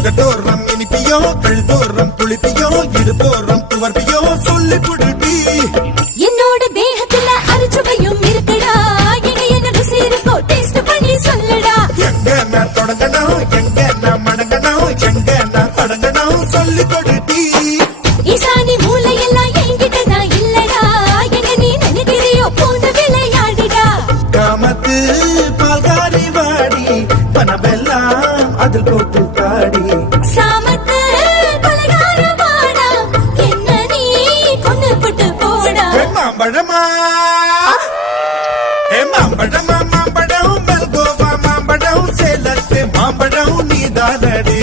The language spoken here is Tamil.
உதட்டோரம் இனிப்பியோ கழுத்தோரம் புளிப்பியோ இடுப்போரம் துவர்ப்பியோ சொல்லி புடுட்டி என்னோட தேகத்துல அரிச்சுவையும் இருக்குடா எங்க என்ன ருசி இருக்கோ டேஸ்ட் பண்ணி சொல்லுடா எங்க நான் தொடங்கணும் எங்க நான் மடங்கணும் எங்க நான் தொடங்கணும் சொல்லி கொடுட்டி ஈசானி மூளையெல்லாம் என்கிட்ட நான் இல்லடா எங்க நீ நினைக்கிறியோ போன விளையாடுடா காமத்து பால்காரி வாடி பணமெல்லாம் அதில் போட்டு தாடி சாமத்து கொலைகார வாடா என்ன நீ கொண்டு போட்டு போடா மாம்பழமா மாம்பழமா மாம்பழம் மல்கோவா மாம்பழம் சேலத்து மாம்பழம் நீதானடி